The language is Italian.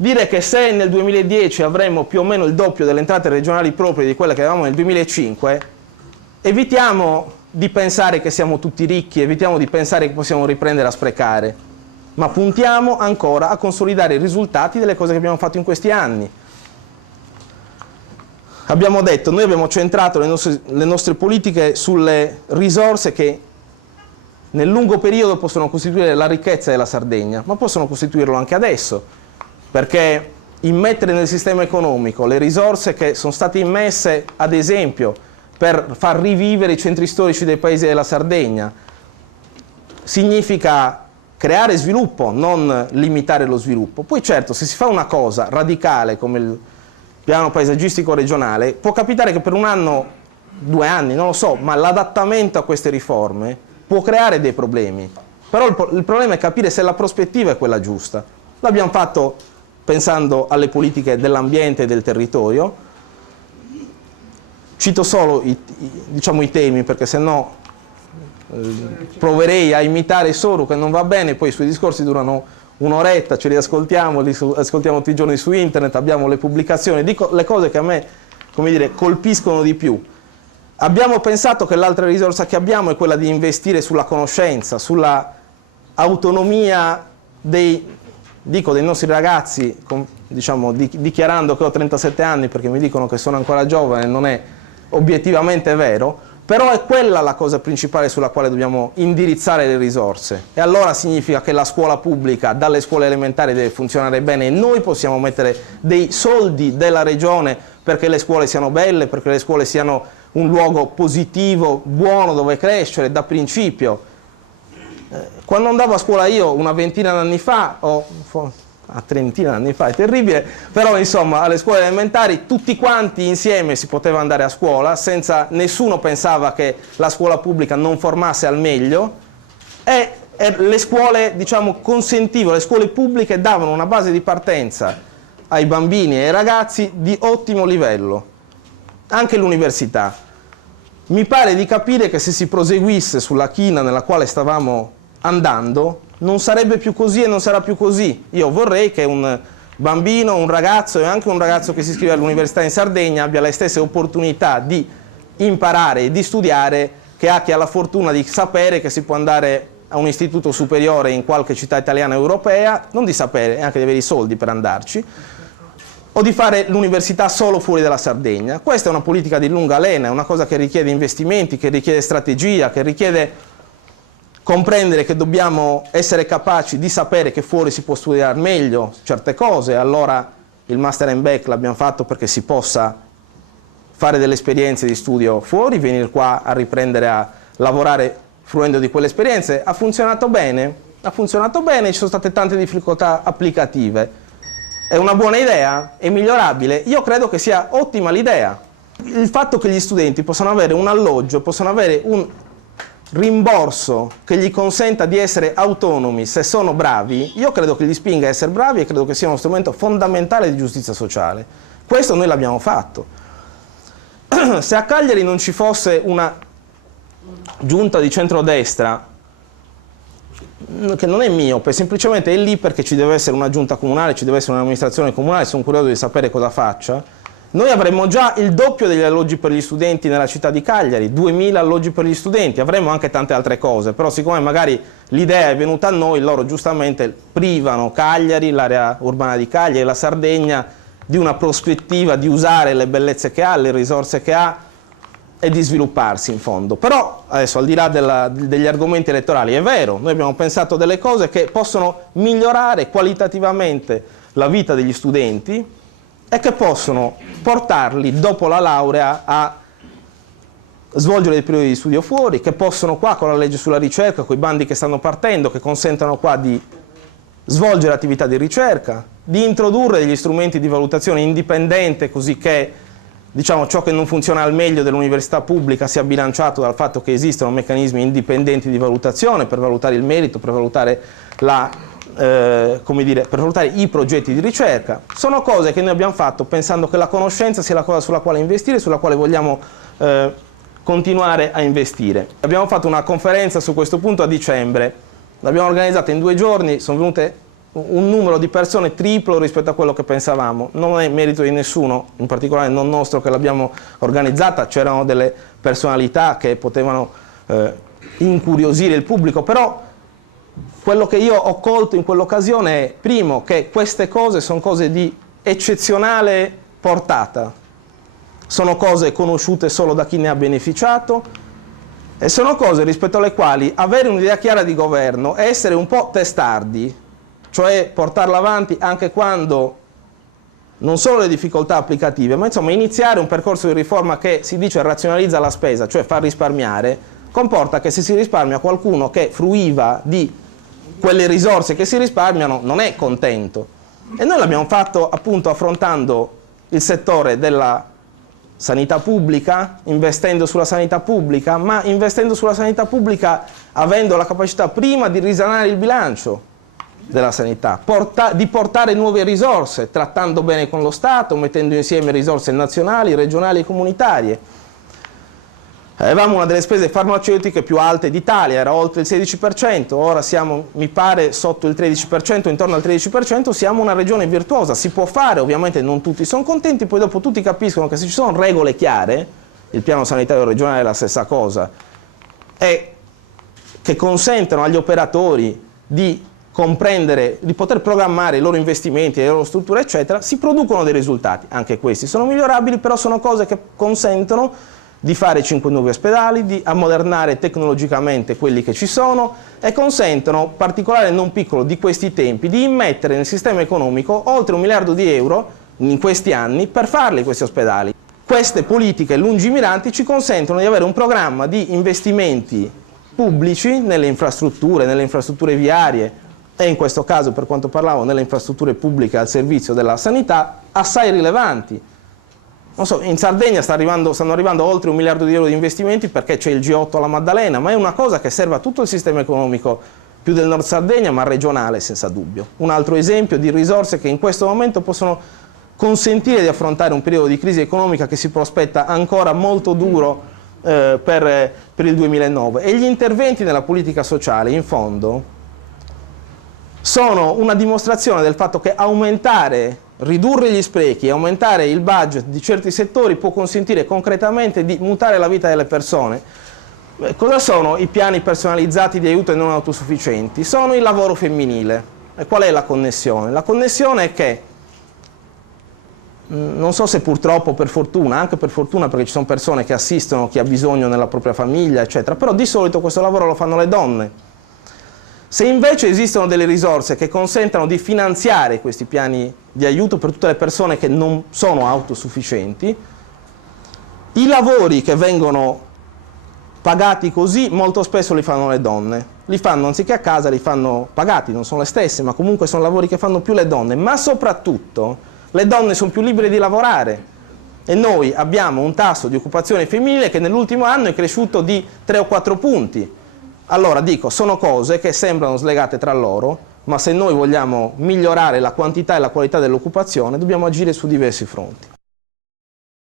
Dire che se nel 2010 avremo più o meno il doppio delle entrate regionali proprie di quelle che avevamo nel 2005, evitiamo di pensare che siamo tutti ricchi, evitiamo di pensare che possiamo riprendere a sprecare, ma puntiamo ancora a consolidare i risultati delle cose che abbiamo fatto in questi anni. Abbiamo detto, noi abbiamo centrato le nostre politiche sulle risorse che nel lungo periodo possono costituire la ricchezza della Sardegna, ma possono costituirlo anche adesso, perché immettere nel sistema economico le risorse che sono state immesse, ad esempio, per far rivivere i centri storici dei paesi della Sardegna, significa creare sviluppo, non limitare lo sviluppo. Poi certo, se si fa una cosa radicale come il piano paesaggistico regionale, può capitare che per un anno, 2 anni, non lo so, ma l'adattamento a queste riforme può creare dei problemi. Però il problema è capire se la prospettiva è quella giusta. L'abbiamo fatto pensando alle politiche dell'ambiente e del territorio. Cito solo i temi, perché sennò proverei a imitare Soru, che non va bene, poi i suoi discorsi durano un'oretta, ce li ascoltiamo tutti i giorni su internet, abbiamo le pubblicazioni, dico le cose che a me, come dire, colpiscono di più. Abbiamo pensato che l'altra risorsa che abbiamo è quella di investire sulla conoscenza, sulla autonomia dei nostri ragazzi, diciamo, dichiarando che ho 37 anni perché mi dicono che sono ancora giovane, non è obiettivamente vero, però è quella la cosa principale sulla quale dobbiamo indirizzare le risorse. E allora significa che la scuola pubblica, dalle scuole elementari, deve funzionare bene e noi possiamo mettere dei soldi della regione perché le scuole siano belle, perché le scuole siano un luogo positivo, buono, dove crescere, da principio. Quando andavo a scuola io, una ventina d'anni fa, o a trentina d'anni fa, è terribile, però insomma alle scuole elementari tutti quanti insieme si poteva andare a scuola, senza nessuno pensava che la scuola pubblica non formasse al meglio, e le scuole, diciamo, consentivano, le scuole pubbliche davano una base di partenza ai bambini e ai ragazzi di ottimo livello, anche l'università. Mi pare di capire che se si proseguisse sulla china nella quale stavamo andando, non sarebbe più così e non sarà più così. Io vorrei che un bambino, un ragazzo e anche un ragazzo che si iscrive all'università in Sardegna abbia le stesse opportunità di imparare e di studiare che ha chi ha la fortuna di sapere che si può andare a un istituto superiore in qualche città italiana o europea, non di sapere, anche di avere i soldi per andarci, o di fare l'università solo fuori dalla Sardegna. Questa è una politica di lunga lena, è una cosa che richiede investimenti, che richiede strategia, che richiede comprendere che dobbiamo essere capaci di sapere che fuori si può studiare meglio certe cose. Allora il Master and Back l'abbiamo fatto perché si possa fare delle esperienze di studio fuori, venire qua a riprendere a lavorare fruendo di quelle esperienze. Ha funzionato bene, ci sono state tante difficoltà applicative. È una buona idea? È migliorabile? Io credo che sia ottima l'idea. Il fatto che gli studenti possano avere un alloggio, possano avere un rimborso che gli consenta di essere autonomi se sono bravi, io credo che li spinga a essere bravi e credo che sia uno strumento fondamentale di giustizia sociale. Questo noi l'abbiamo fatto. Se a Cagliari non ci fosse una giunta di centrodestra, che non è miope, semplicemente è lì perché ci deve essere una giunta comunale, ci deve essere un'amministrazione comunale, sono curioso di sapere cosa faccia, noi avremmo già il doppio degli alloggi per gli studenti nella città di Cagliari, 2000 alloggi per gli studenti, avremmo anche tante altre cose, però siccome magari l'idea è venuta a noi, loro giustamente privano Cagliari, l'area urbana di Cagliari, la Sardegna, di una prospettiva di usare le bellezze che ha, le risorse che ha e di svilupparsi in fondo. Però adesso, al di là degli argomenti elettorali, è vero, noi abbiamo pensato delle cose che possono migliorare qualitativamente la vita degli studenti e che possono portarli dopo la laurea a svolgere dei periodi di studio fuori, che possono qua con la legge sulla ricerca, con i bandi che stanno partendo, che consentono qua di svolgere attività di ricerca, di introdurre degli strumenti di valutazione indipendente, così che, diciamo, ciò che non funziona al meglio dell'università pubblica sia bilanciato dal fatto che esistono meccanismi indipendenti di valutazione per valutare il merito, per valutare per valutare i progetti di ricerca. Sono cose che noi abbiamo fatto pensando che la conoscenza sia la cosa sulla quale investire, sulla quale vogliamo continuare a investire. Abbiamo fatto una conferenza su questo punto a dicembre, l'abbiamo organizzata in 2 giorni, sono venute un numero di persone triplo rispetto a quello che pensavamo. Non è merito di nessuno, in particolare non nostro, che l'abbiamo organizzata, c'erano delle personalità che potevano incuriosire il pubblico, però quello che io ho colto in quell'occasione è, primo, che queste cose sono cose di eccezionale portata, sono cose conosciute solo da chi ne ha beneficiato e sono cose rispetto alle quali avere un'idea chiara di governo e essere un po' testardi, cioè portarla avanti anche quando non solo le difficoltà applicative, ma insomma iniziare un percorso di riforma che si dice razionalizza la spesa, cioè fa risparmiare, comporta che se si risparmia qualcuno che fruiva di quelle risorse che si risparmiano non è contento. E noi l'abbiamo fatto appunto affrontando il settore della sanità pubblica, investendo sulla sanità pubblica, ma investendo sulla sanità pubblica avendo la capacità prima di risanare il bilancio della sanità, di portare nuove risorse, trattando bene con lo Stato, mettendo insieme risorse nazionali, regionali e comunitarie. Avevamo una delle spese farmaceutiche più alte d'Italia, era oltre il 16%, ora siamo, mi pare, sotto il 13%, intorno al 13%, siamo una regione virtuosa, si può fare, ovviamente non tutti sono contenti, poi dopo tutti capiscono che se ci sono regole chiare, il piano sanitario regionale è la stessa cosa, e che consentono agli operatori di comprendere, di poter programmare i loro investimenti, le loro strutture, eccetera, si producono dei risultati. Anche questi sono migliorabili, però sono cose che consentono di fare 5 nuovi ospedali, di ammodernare tecnologicamente quelli che ci sono e consentono, particolare non piccolo di questi tempi, di immettere nel sistema economico oltre 1 miliardo di euro in questi anni per farli questi ospedali. Queste politiche lungimiranti ci consentono di avere un programma di investimenti pubblici nelle infrastrutture viarie e in questo caso, per quanto parlavo, nelle infrastrutture pubbliche al servizio della sanità, assai rilevanti. Non so, in Sardegna stanno arrivando oltre 1 miliardo di euro di investimenti perché c'è il G8 alla Maddalena, ma è una cosa che serve a tutto il sistema economico, più del Nord Sardegna, ma regionale senza dubbio. Un altro esempio di risorse che in questo momento possono consentire di affrontare un periodo di crisi economica che si prospetta ancora molto duro per il 2009. E gli interventi nella politica sociale, in fondo, sono una dimostrazione del fatto che ridurre gli sprechi e aumentare il budget di certi settori può consentire concretamente di mutare la vita delle persone. Cosa sono i piani personalizzati di aiuto ai non autosufficienti? Sono il lavoro femminile. E qual è la connessione? La connessione è che, non so se purtroppo o per fortuna, anche per fortuna perché ci sono persone che assistono chi ha bisogno nella propria famiglia, eccetera, però di solito questo lavoro lo fanno le donne. Se invece esistono delle risorse che consentano di finanziare questi piani di aiuto per tutte le persone che non sono autosufficienti, i lavori che vengono pagati così molto spesso li fanno le donne. Li fanno anziché a casa, li fanno pagati, non sono le stesse, ma comunque sono lavori che fanno più le donne. Ma soprattutto le donne sono più libere di lavorare e noi abbiamo un tasso di occupazione femminile che nell'ultimo anno è cresciuto di 3 o 4 punti. Allora dico, sono cose che sembrano slegate tra loro, ma se noi vogliamo migliorare la quantità e la qualità dell'occupazione dobbiamo agire su diversi fronti.